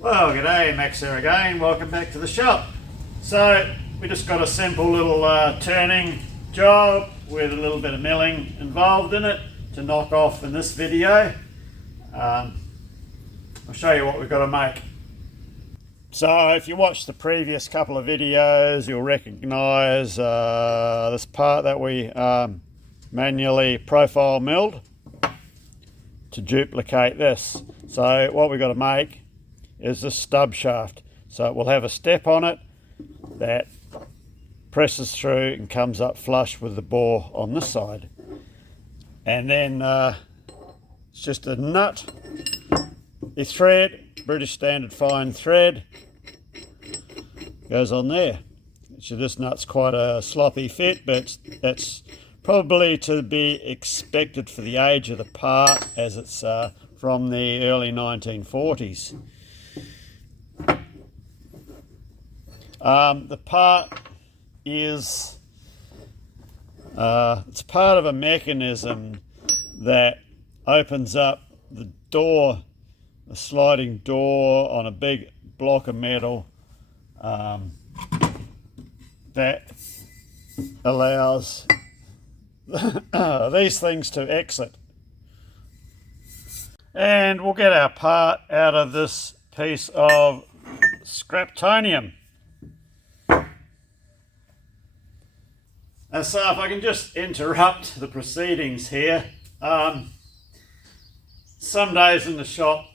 Well, g'day, Max here again. Welcome back to the shop. So we just got a simple little turning job with a little bit of milling involved in it to knock off in this video. I'll show you what we've got to make. So if you watched the previous couple of videos, you'll recognise this part that we manually profile milled to duplicate this. So what we've got to make is the stub shaft. So it will have a step on it that presses through and comes up flush with the bore on this side. And then it's just a nut, your thread, British Standard fine thread, goes on there. So this nut's quite a sloppy fit, but that's probably to be expected for the age of the part, as it's from the early 1940s. The part is it's part of a mechanism that opens up the door, a sliding door on a big block of metal that allows these things to exit. And we'll get our part out of this piece of scraptonium. And so if I can just interrupt the proceedings here, some days in the shop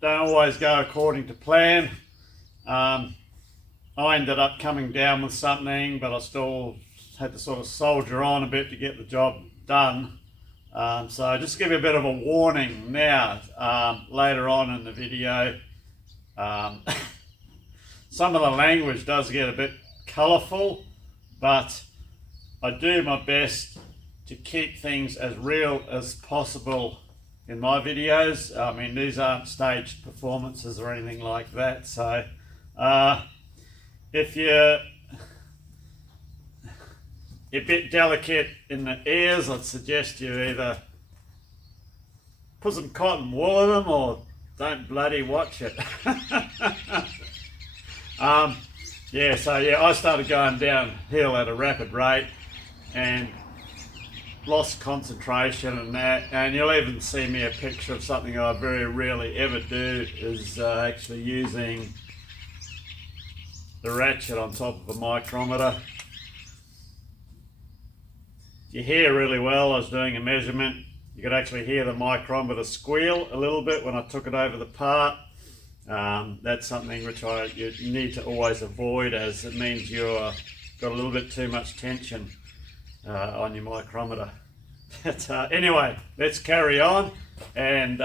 don't always go according to plan. I ended up coming down with something, but I still had to sort of soldier on a bit to get the job done. So just to give you a bit of a warning now, later on in the video, some of the language does get a bit colourful, but I do my best to keep things as real as possible in my videos. I mean, these aren't staged performances or anything like that. So if you're a bit delicate in the ears, I'd suggest you either put some cotton wool in them or don't bloody watch it. I started going downhill at a rapid rate and lost concentration and that, and you'll even see me a picture of something I very rarely ever do, is actually using the ratchet on top of a micrometer. You hear really well. I was doing a measurement, you could actually hear the micrometer squeal a little bit when I took it over the part. That's something which you need to always avoid, as it means you've got a little bit too much tension on your micrometer. But anyway, let's carry on and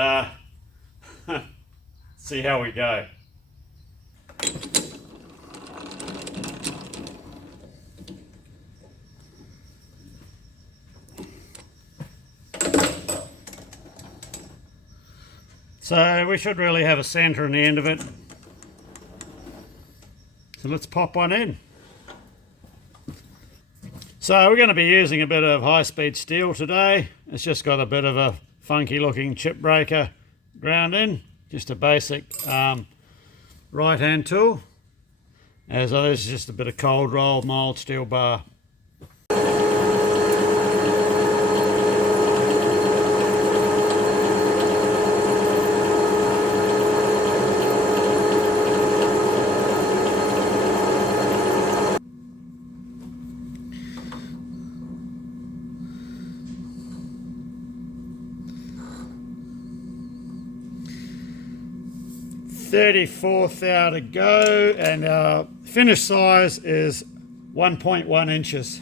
see how we go. So we should really have a centre in the end of it. So let's pop one in. So we're going to be using a bit of high-speed steel today. It's just got a bit of a funky looking chip breaker ground in. Just a basic right-hand tool. As this is just a bit of cold roll mild steel bar. 34th hour to go, and our finished size is 1.1 inches.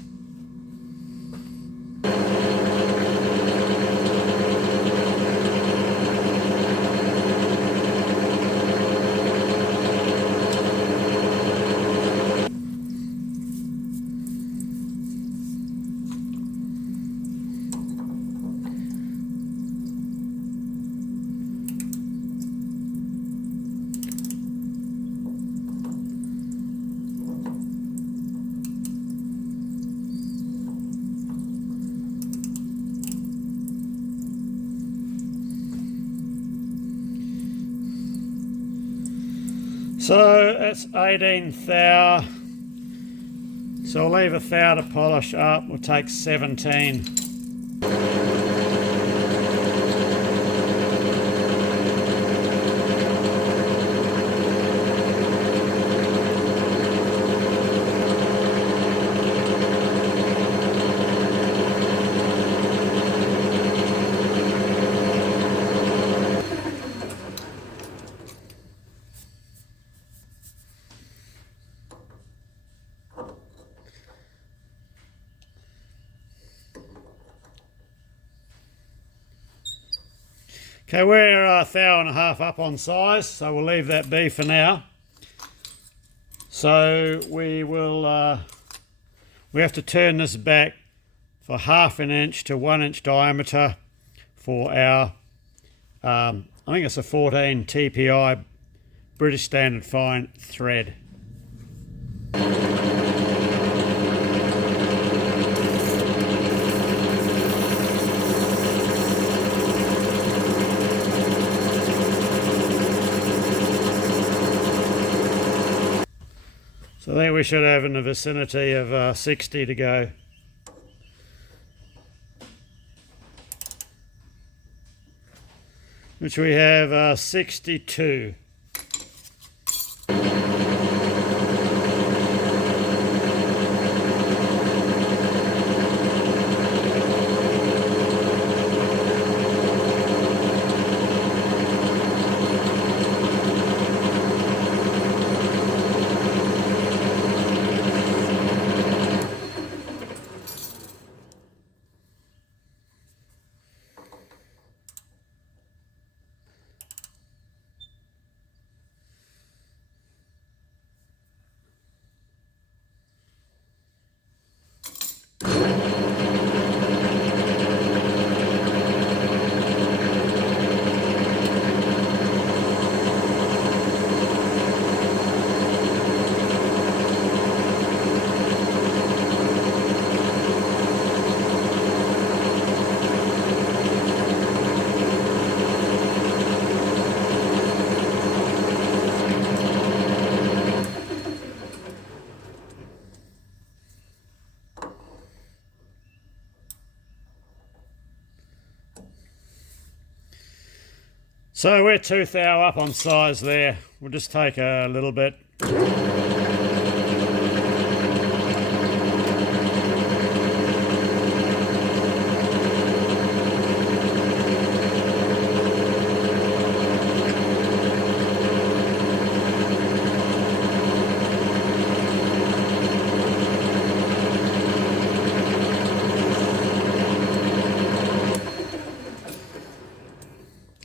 So that's 18 thou. So I'll leave a thou to polish up. We'll take 17. Okay, we're a thou and a half up on size, so we'll leave that be for now. So we will, we have to turn this back for 1/2 inch to 1 inch diameter for our, I think it's a 14 TPI British Standard Fine thread. So I think we should have in the vicinity of 60 to go. Which we have 62. So we're 2 thou up on size there. We'll just take a little bit.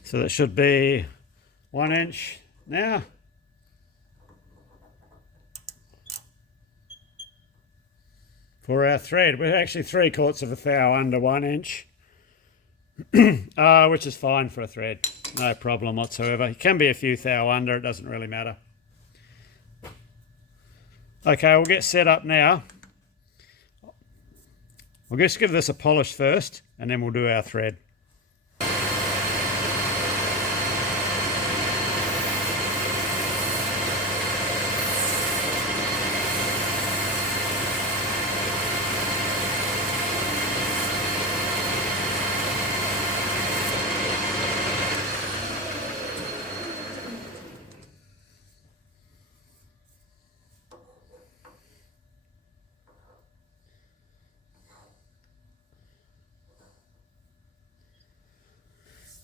So that should be 1 inch now. For our thread, we're actually 3/4 of a thou under 1 inch, which is fine for a thread, no problem whatsoever. It can be a few thou under, it doesn't really matter. Okay, we'll get set up now. We'll just give this a polish first, and then we'll do our thread.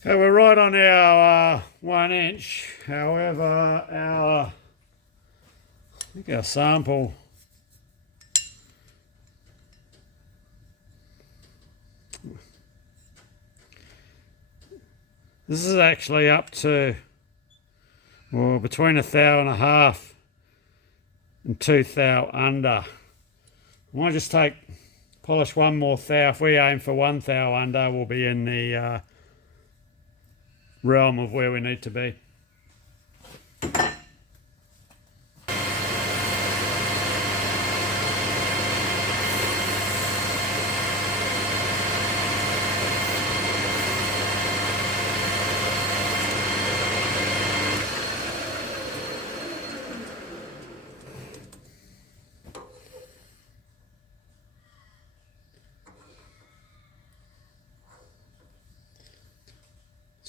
So we're right on our 1 inch, however I think our sample this is actually up to, well, between 1 thou and a half and 2 thou under. I might just polish one more thou. If we aim for 1 thou under, we'll be in the realm of where we need to be.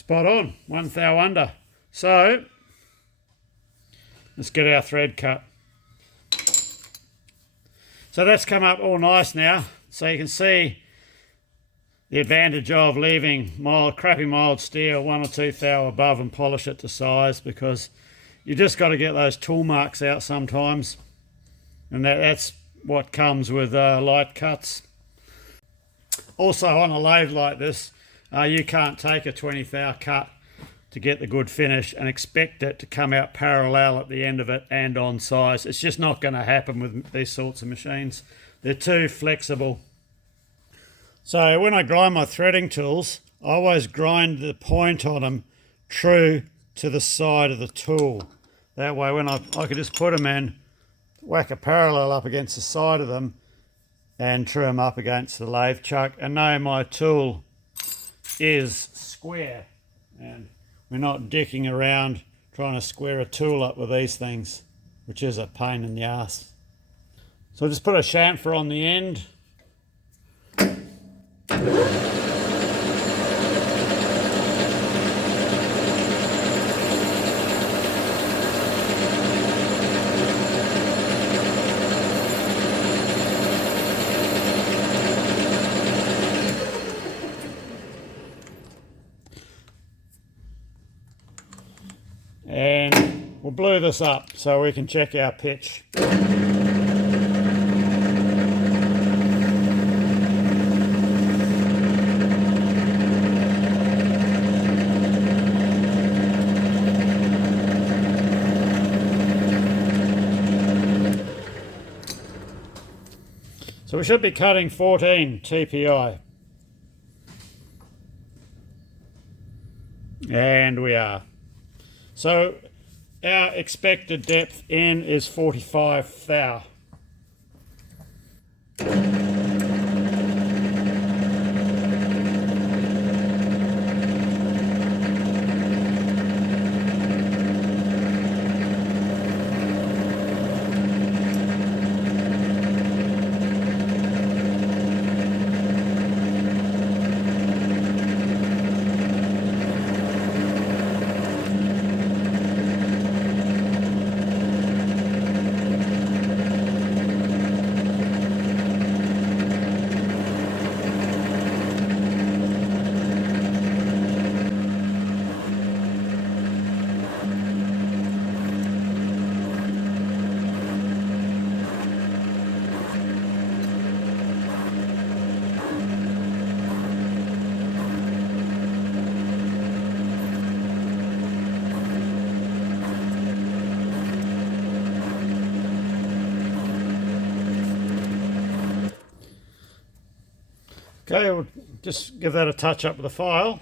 spot on, 1 thou under. So let's get our thread cut. So that's come up all nice now. So you can see the advantage of leaving crappy mild steel 1 or 2 thou above and polish it to size, because you just got to get those tool marks out sometimes, and that's what comes with light cuts. Also, on a lathe like this, you can't take a 20 thou cut to get the good finish and expect it to come out parallel at the end of it and on size. It's just not going to happen with these sorts of machines. They're too flexible. So when I grind my threading tools, I always grind the point on them true to the side of the tool. That way when I could just put them in, whack a parallel up against the side of them and true them up against the lathe chuck, and know my tool is square, and we're not dicking around trying to square a tool up with these things, which is a pain in the ass. So I'll just put a chamfer on the end. And we'll blue this up so we can check our pitch. So we should be cutting 14 TPI. And we are. So our expected depth in is 45 thou. Okay, we'll just give that a touch up with the file.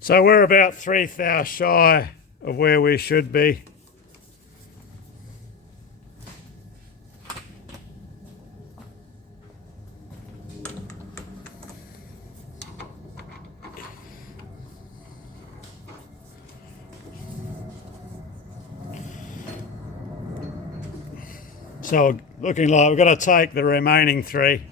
So we're about 3 thou shy of where we should be. So looking like we've got to take the remaining 3.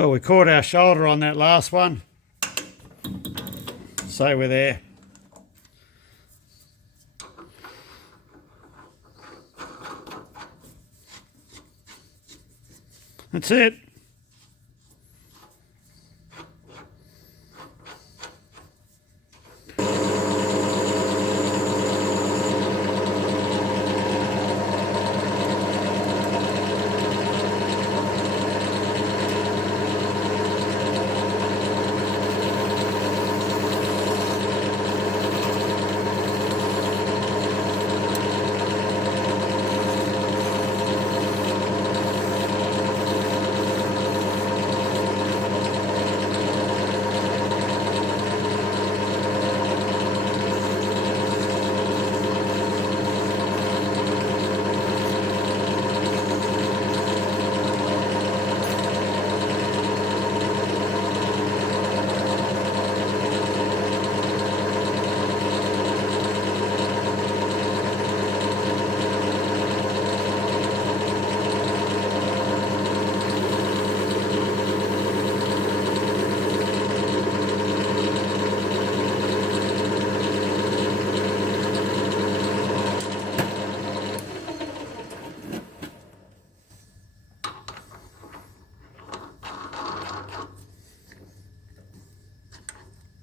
Oh, we caught our shoulder on that last one, so we're there. That's it.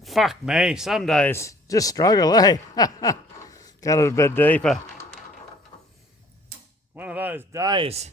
Fuck me, some days just struggle, eh? Got it a bit deeper. One of those days.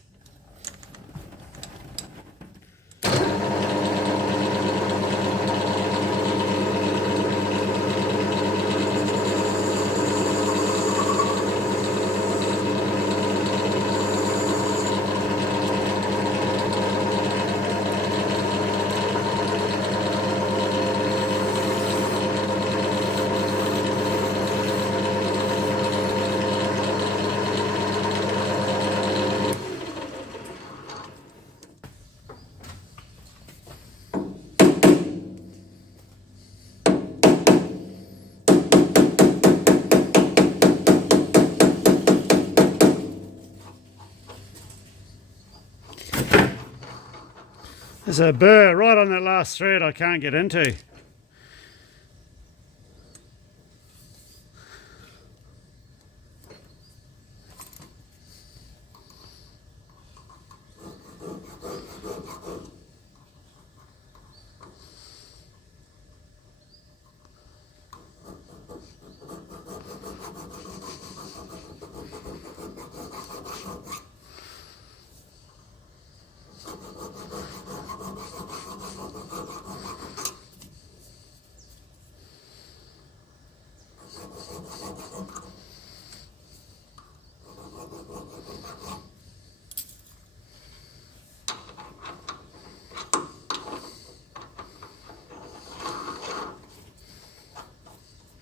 There's a burr right on that last thread I can't get into.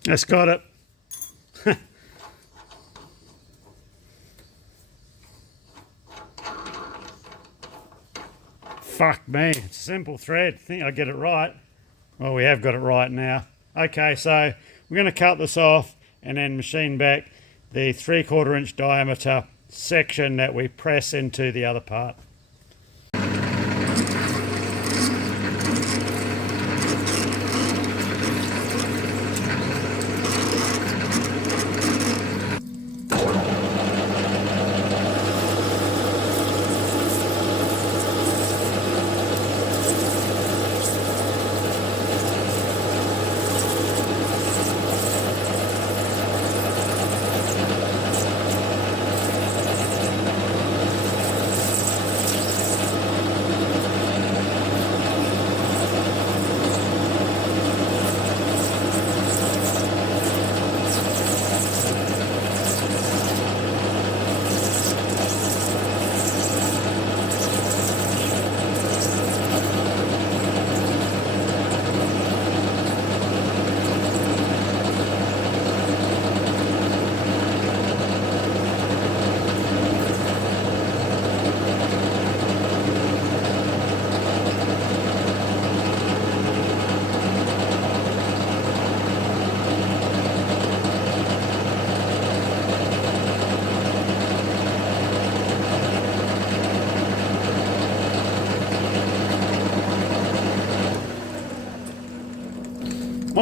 That's got it. Fuck me, it's a simple thread. I think I get it right. Well, we have got it right now. Okay, so we're going to cut this off and then machine back the 3/4 inch diameter section that we press into the other part.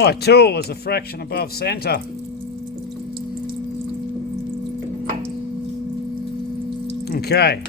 My tool is a fraction above centre. Okay.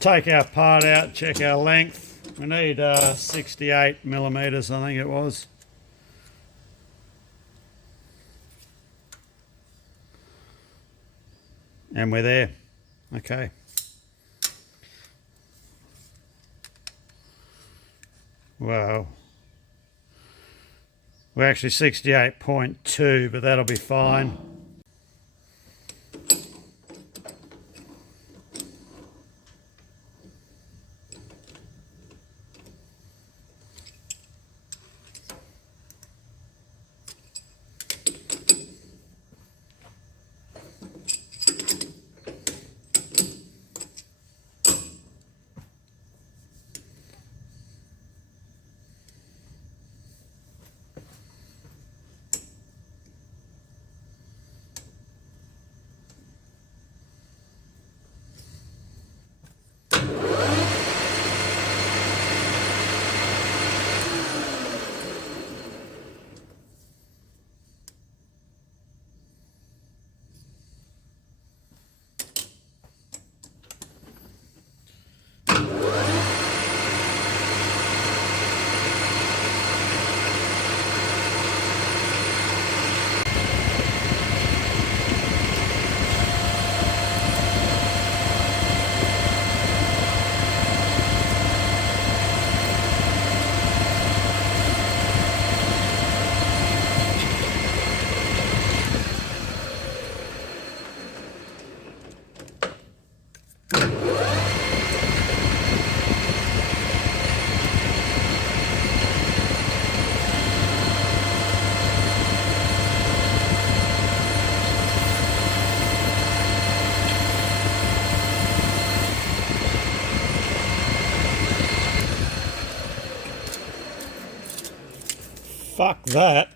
Take our part out, check our length. We need 68 millimetres, I think it was. And we're there. Okay. Well, we're actually 68.2, but that'll be fine. Fuck that.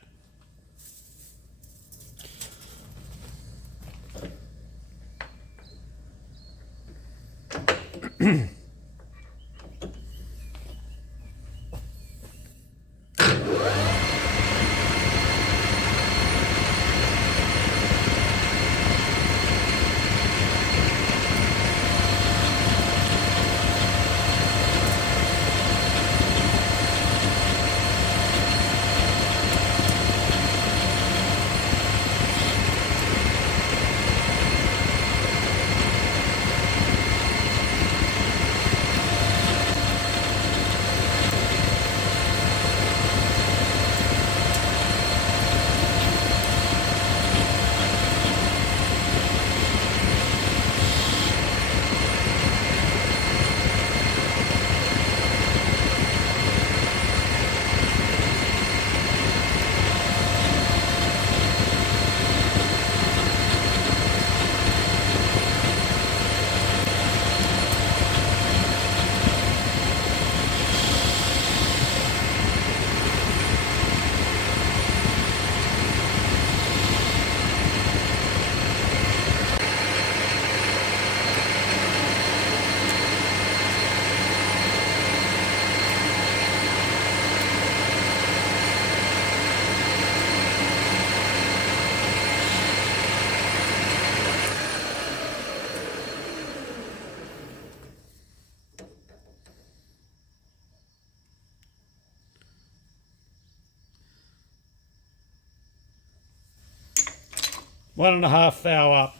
One and a half thou up.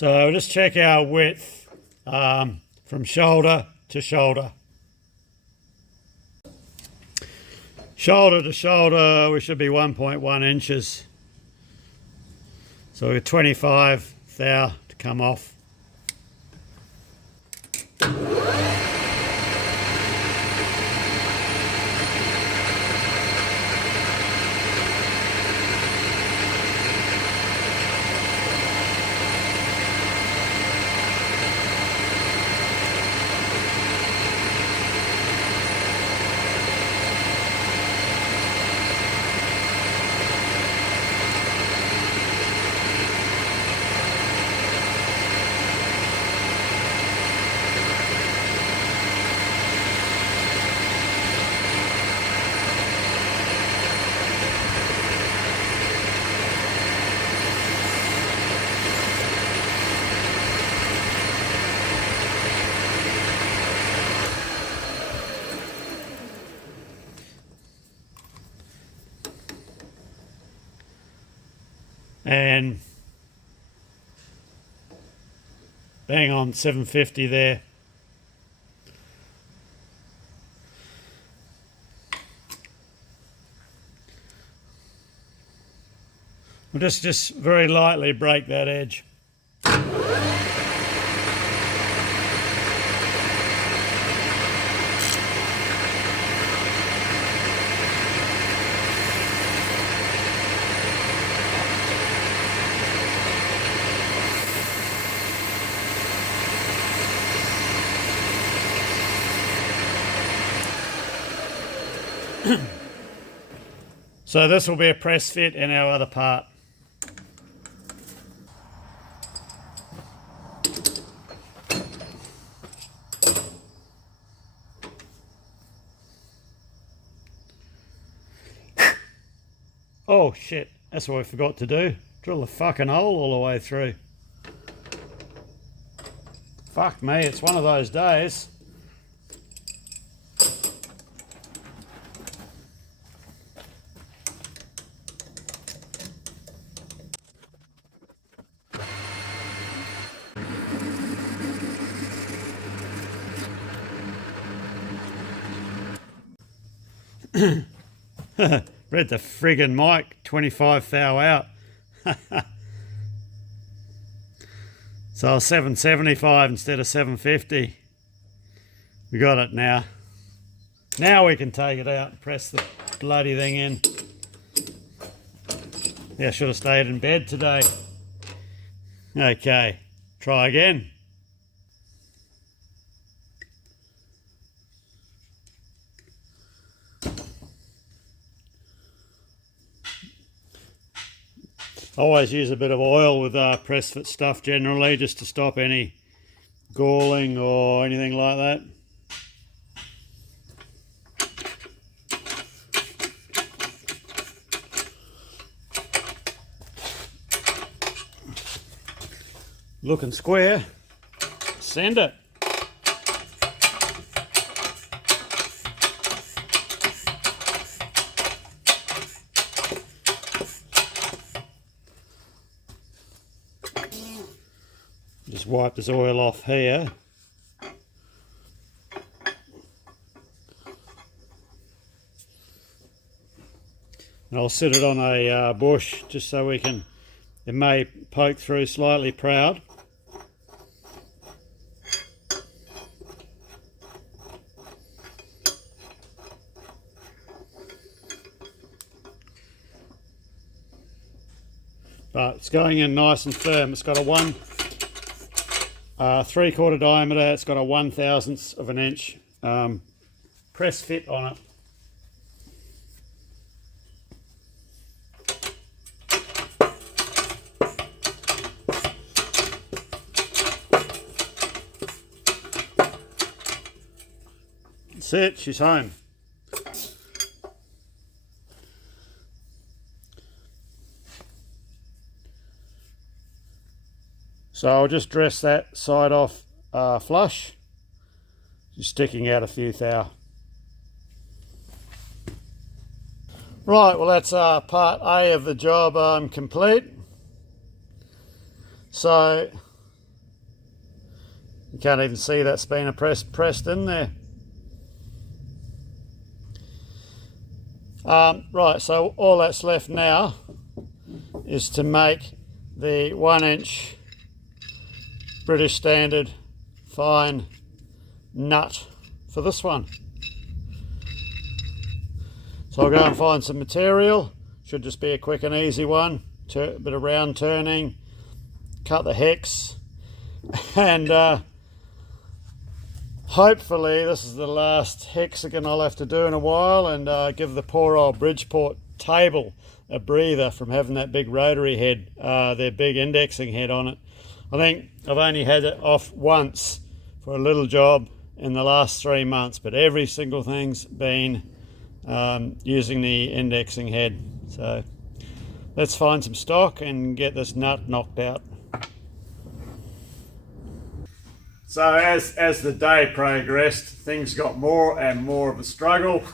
So just check our width from shoulder to shoulder. Shoulder to shoulder, we should be 1.1 inches. So we've 25 thou to come off. And bang on 750 there. We'll just very lightly break that edge. So this will be a press fit in our other part. Oh shit, that's what I forgot to do. Drill the fucking hole all the way through. Fuck me, it's one of those days. Read the friggin' mic, 25 thou out. So 775 instead of 750. We got it now. Now we can take it out and press the bloody thing in. Yeah, I should have stayed in bed today. Okay, try again. I always use a bit of oil with press fit stuff generally, just to stop any galling or anything like that. Looking square, send it. Just wipe this oil off here. And I'll sit it on a bush just so we can, it may poke through slightly proud. But it's going in nice and firm. It's got a 3/4 diameter. It's got a 1/1000th of an inch press fit on it. That's it, she's home. So I'll just dress that side off flush, just sticking out a few thou. Right, well that's part A of the job complete. So You can't even see that's been pressed in there. Right, so all that's left now is to make the 1-inch British Standard fine nut for this one. So I'll go and find some material. Should just be a quick and easy one. A bit of round turning, cut the hex, and hopefully this is the last hexagon I'll have to do in a while, and give the poor old Bridgeport table a breather from having that big rotary head, their big indexing head on it. I think I've only had it off once for a little job in the last 3 months, but every single thing's been using the indexing head. So let's find some stock and get this nut knocked out. So as the day progressed, things got more and more of a struggle.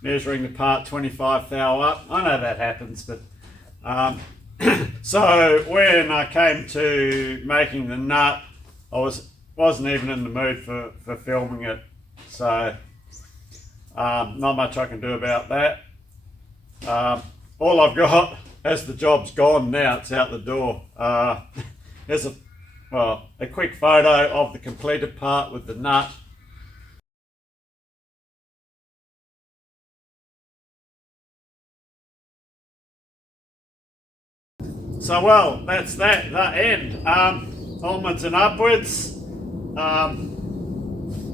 Measuring the part 25 thou up. I know that happens, but so when I came to making the nut, I wasn't even in the mood for filming it. So not much I can do about that. All I've got, as the job's gone now, it's out the door. Here's a quick photo of the completed part with the nut. So well, that's that, the end. Onwards and upwards.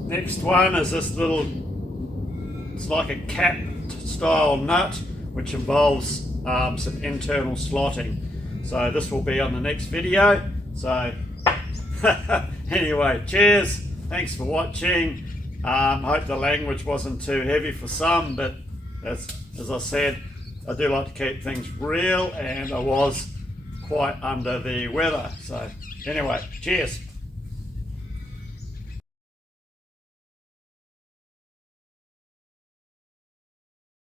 Next one is this little, it's like a cap style nut, which involves some internal slotting. So this will be on the next video. So anyway, cheers, thanks for watching. Hope the language wasn't too heavy for some, but as I said, I do like to keep things real, and I was quite under the weather. So anyway, cheers.